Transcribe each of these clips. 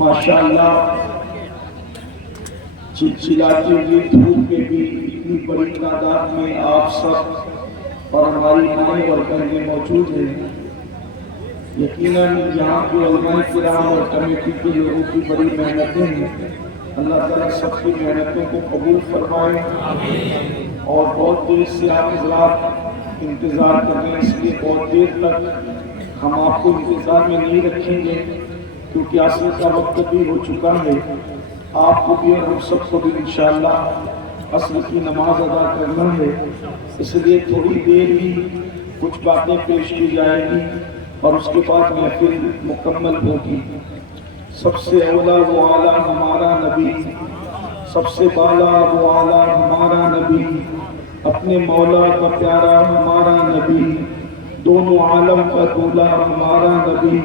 माशाअल्लाह चिलचिलाती हुई धूप में भी इतनी बड़ी तादाद में आप सब और हमारी माएँ और बहनें मौजूद हैं। यकीनन यहाँ के उलमाए किराम और कमेटी के लोगों की बड़ी मेहनतें हैं। अल्लाह ताला सबकी मेहनतों को कबूल फरमाए। और बहुत देर से आप हज़रात इंतज़ार कर रहे हैं, इसलिए बहुत देर तक हम आपको इंतज़ार में नहीं रखेंगे क्योंकि असर का वक्त भी हो चुका है। आपको भी और हम सबको भी इंशाअल्लाह असर की नमाज अदा करना है, इसलिए थोड़ी देर ही कुछ बातें पेश की जाएगी और उसके बाद महफिल मुकम्मल होगी। सबसे औला वो आला हमारा नबी, सबसे बाला वो आला हमारा नबी, अपने मौला का प्यारा हमारा नबी, दोनों आलम का दूल्हा हमारा नबी,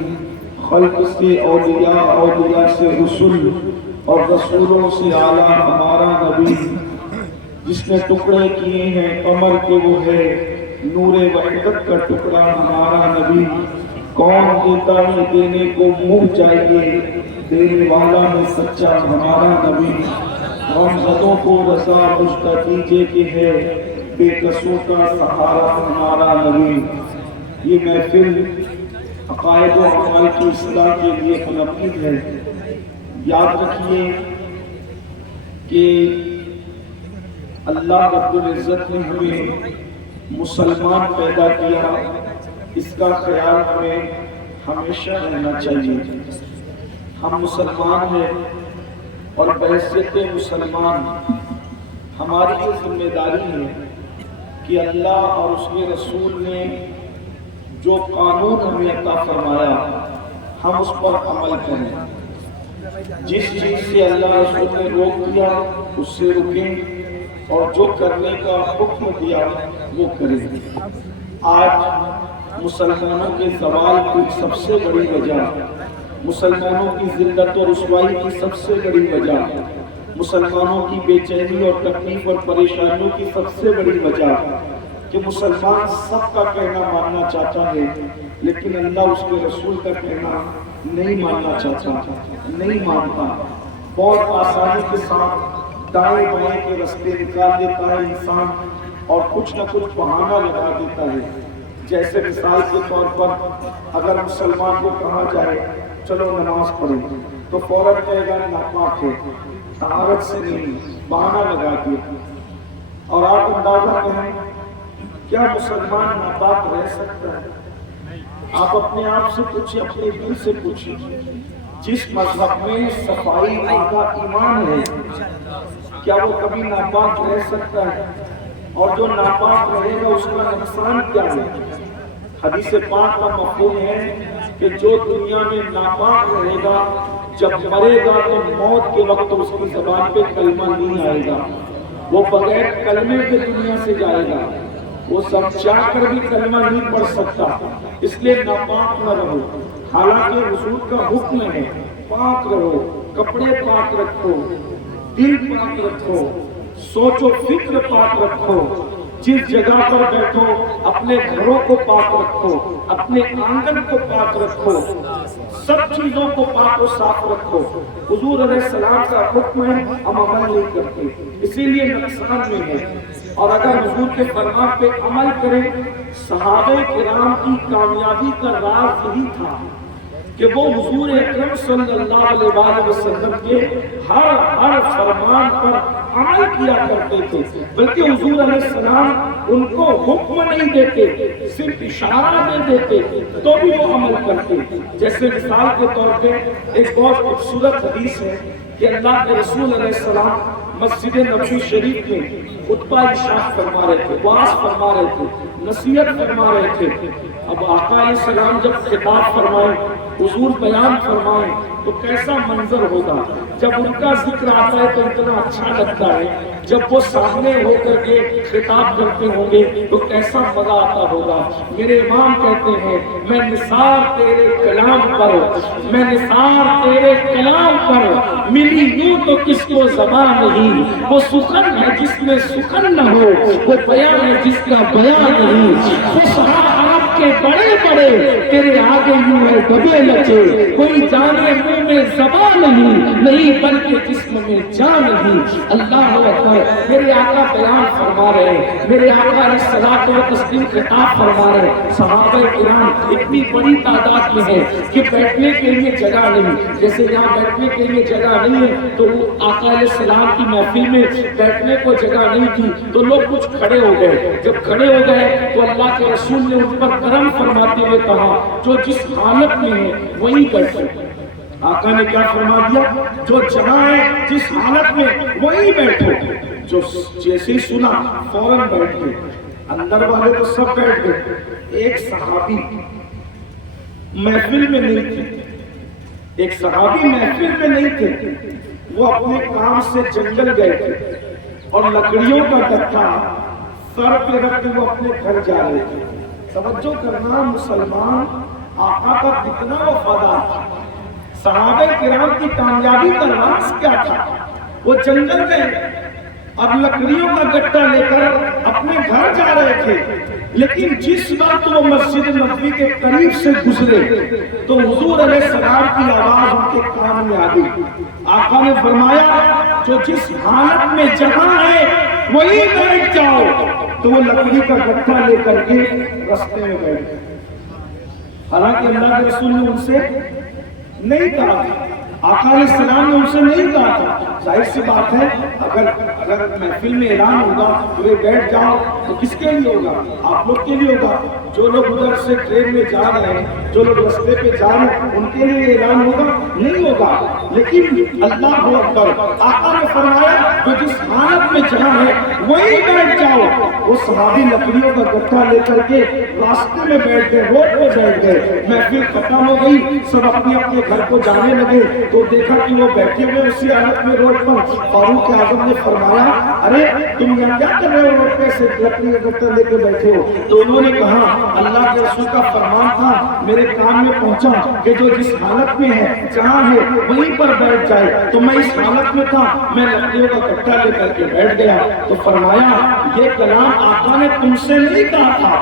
खल्क से औलिया, औलिया से रसूल और रसूलों से आला हमारा नबी, जिसने टुकड़े किए हैं कमर के वो है नूरे वहदत का टुकड़ा हमारा नबी। कौन देता है देने को मुँह चाहिए, देने वाला है सच्चा हमारा नबी। गमज़दों को रज़ा मुश्ता कीजिए कि है बेकसों का सहारा हमारा नबी। ये महफिल अक़ायद व अमाल की इस्लाह के लिए मुनक़्क़िद है। याद रखिए कि अल्लाह रब्बुल इज़्ज़त ने हमें मुसलमान पैदा किया, इसका ख्याल हमें हमेशा रहना चाहिए। हम मुसलमान हैं और बहैसियत मुसलमान हमारी ये जिम्मेदारी है कि अल्लाह और उसके रसूल ने जो कानून हमें अता फरमाया हम उस पर अमल करें। जिस चीज़ से अल्लाह रसूल ने रोक दिया उससे रुकें और जो करने का हुक्म दिया वो करें। आज मुसलमानों के ज़वाल की सबसे बड़ी वजह, मुसलमानों की जिल्लत और रुसवाई की सबसे बड़ी वजह, मुसलमानों की बेचैनी और तकलीफ और परेशानियों की सबसे बड़ी वजह कि मुसलमान सबका कहना मानना चाहता है लेकिन अल्लाह उसके रसूल का कहना नहीं मानना चाहता, नहीं मानता। बहुत आसानी के साथ दाएं बाएं के रास्ते निकाल देता है इंसान और कुछ न कुछ बहाना लगा देता है। जैसे मिसाल के तौर पर अगर मुसलमान को कहा जाए चलो नमाज पढ़ो तो फौरन कहेगा नापाक है, तहारत से नहीं, बहाना लगा दिया। और आप अंदाजा करें क्या मुसलमान नापाक रह सकता है? आप अपने आप से पूछिए, अपने दिल से पूछिए। जिस मजहब में सफाई आका ईमान है क्या वो कभी नापाक रह सकता है? और जो नापाक रहेगा उसका नुकसान क्या है? हदीस पाक का मफ़हूम है कि जो दुनिया में नापाक रहेगा जब मरेगा तो मौत के वक्त उसकी ज़बान पे कलमा नहीं आएगा, वो बगैर कलमे के दुनिया से जाएगा, वो सब चाहकर भी कलमा नहीं पढ़ सकता। इसलिए नापाक न रहो। हालांकि हुजूर का हुक्म है पाक रहो, कपड़े पाक रखो, दिल पाक रखो, सोचो फिक्र पाक रखो, जिस जगह पर बैठो अपने घरों को पाक रखो, अपने आंगन को पाक रखो, सब चीजों को पाक और साफ रखो। हुजूर अलैहिस्सलाम का हुक्म है, हम अमल नहीं करते, इसीलिए नुकसान में है। और अगर हुजूर के फरमान पे अमल करें, सहाबे किराम की कामयाबी का राज यही था कि वो हुजूर अकरम सल्लल्लाहु अलैहि वसल्लम के हर फरमान पर अमल किया करते थे। बल्कि हुजूर अलैहिस्सलाम उनको हुक्म नहीं देते, सिर्फ इशारा दे देते तो भी वो अमल करते। जैसे मिसाल के तौर पे एक बहुत खूबसूरत हदीस है कि अल्लाह के रसूल अलैहिस्सलाम मस्जिद नबवी शरीफ में खुतबा इरशाद फरमा रहे थे, वाज फरमा रहे थे, नसीहत फरमा रहे थे। अब आका अलैहिस्सलाम जब खिताब फरमाए, हुजूर बयान फरमाए तो कैसा मंजर होगा। जब उनका जिक्र आता है तो इतना अच्छा लगता है, जब वो सामने होकर के खिताब करते होंगे तो कैसा मजा आता होगा। मेरे इमाम कहते हैं मैं निसार तेरे कलाम पर, मैं निसार तेरे कलाम पर, मिली यूं तो किसको ज़बान नहीं, वो सुखन है जिसमें सुखन न हो, वो बयान है जिसका बयान नहीं। वो सहारा کے بڑے بڑے تیرے آگے یوں ہے دبے لچے، کوئی جانے منہ میں زبان نہیں بلکہ جسم میں جان نہیں۔ اللہ اکبر، میرے آقا بیان فرما رہے ہیں، میرے آقا علیہ الصلوۃ والتسلیم خطاب فرما رہے ہیں۔ صحابہ کرام اتنی بڑی تعداد میں ہے کہ بیٹھنے کے لیے جگہ نہیں، جیسے یہاں بیٹھنے کے لیے جگہ نہیں ہے تو آقا علیہ السلام کی محفل میں بیٹھنے کو جگہ نہیں تھی تو لوگ کچھ کھڑے ہو گئے۔ جب کھڑے ہو گئے تو اللہ کے رسول نے ان پر کرم فرماتے ہوئے کہا جو جس حالت میں ہے وہی بیٹھو۔ آقا نے کیا فرما دیا؟ جو جہاں ہے جس حالت میں وہی بیٹھو۔ جو جیسے ہی سنا فوراً بیٹھ گئے، اندر والے تو سب بیٹھ گئے، ایک صحابی محفل میں نہیں تھے، ایک صحابی محفل میں نہیں تھے، وہ اپنے کام سے جنگل گئے تھے اور لکڑیوں کا گٹھا سر پہ رکھ کے وہ اپنے گھر جا رہے تھے۔ توجہ کرنا، مسلمان آقا کا کتنا وفادار تھا۔ صحابہ کرام کی کامیابی کا راز کیا تھا؟ وہ جنگل گئے اور لکڑیوں کا گٹھا لے کر اپنے گھر جا رہے تھے، لیکن جس وقت وہ مسجد نبوی کے قریب سے گزرے تو حضور علیہ السلام کی آواز ان کے کان میں آ گئی۔ آقا نے فرمایا جو جس حالت میں جہاں ہے وہی بیٹھ جاؤ، تو وہ لکڑی کا گٹھا لے کر کے رستے میں بیٹھ گئے۔ حالانکہ اللہ کے رسول نے ان سے نہیں کہا تھا، آقا علیہ السلام نے ان سے نہیں کہا تھا۔ ظاہر سی بات ہے اگر محفل میں اعلان ہوگا کہ بیٹھ جاؤ تو کس کے لیے ہوگا؟ آپ لوگ کے لیے ہوگا۔ جو لوگ ادھر سے ٹرین میں جا رہے ہیں، جو لوگ رستے پہ جا رہے ہیں، ان کے لیے اعلان ہوگا؟ نہیں ہوگا۔ لیکن اللہ اکبر، آقا نے فرمایا جو جس حالت میں جہاں ہے وہی بیٹھ جاؤ۔ وہ صحابی لکڑیوں کا گٹھا لے کر کے راستے میں بیٹھ گئے، روڈ پہ بیٹھ گئے۔ محفل ختم ہو گئی، سب اپنے اپنے گھر کو جانے لگے تو دیکھا کہ وہ بیٹھے ہوئے اسی حالت میں روڈ پر۔ فاروق اعظم نے فرمایا ارے تم یہاں کیا کر رہے ہو، روڈ پہ سے لکڑی کا گٹھا لے کے بیٹھے ہو؟ تو انہوں نے کہا اللہ کے رسول کا فرمان تھا، میرے کان میں پہنچا کہ جو جس حالت میں ہے جہاں ہے وہیں پر بیٹھ جائے، تو میں اس حالت میں تھا، میں لکڑیوں کا گٹھا لے کر کے بیٹھ گیا۔ تو فرمایا یہ کلام آقا نے تم سے نہیں کہا تھا،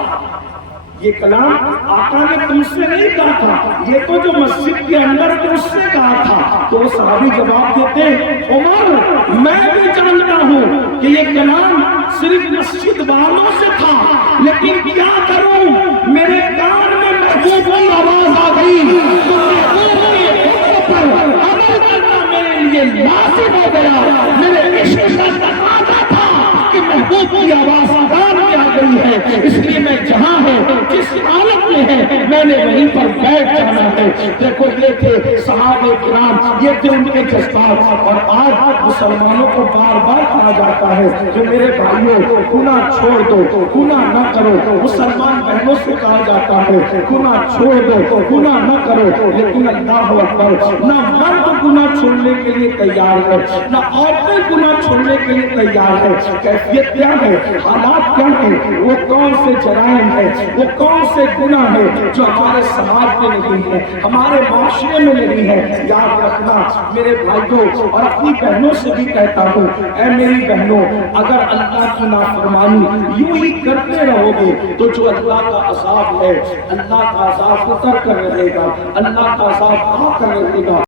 یہ کلام آقا نے تم سے نہیں کہا تھا، یہ تو جو مسجد کے اندر تم سے کہا تھا۔ تو وہ صحابی جواب دیتے عمر میں بھی جانتا ہوں کہ یہ کلام صرف مسجد والوں سے تھا، لیکن کیا کروں میرے کان میں محبوب کی آواز آ گئی، تو محبوب کی پر عمل کرنا میرے لیے لازم ہو گیا۔ میرے عشق کا تقاضا تھا کہ محبوب کی آواز کان میں آ گئی ہے، اس لیے میں جہاں ہے جس حالت میں ہے میں نے وہیں پر بیٹھ جانا ہے۔ دیکھو یہ تھے صحابہ کرام، یہ تھے ان کے جذبات۔ اور آج مسلمانوں کو بار بار کہا جاتا ہے کہ میرے بھائیوں گناہ چھوڑ دو، گناہ نہ کرو۔ مسلمان بہنوں سے کہا جاتا ہے گناہ چھوڑ دو، گناہ نہ کرو۔ لیکن اللہ اکبر، نہ مرد گناہ چھوڑنے کے لیے تیار ہے، نہ عورتیں گناہ چھوڑنے کے لیے تیار ہے۔ کیفیت کیا ہے، حالات کیا ہے، وہ کون سے جرائم ہے، وہ کون سے گناہ ہے جو ہمارے سماج میں نہیں ہے، ہمارے معاشرے میں نہیں ہے۔ یاد رکھنا میرے بھائیوں، اور اپنی بہنوں سے بھی کہتا ہوں، اے میری بہنوں اگر اللہ کی نافرمانی یوں ہی کرتے رہو گے تو جو اللہ کا عذاب ہے، اللہ کا عذاب اتر کر رہے گا، اللہ کا عذاب آ کر رہے گا۔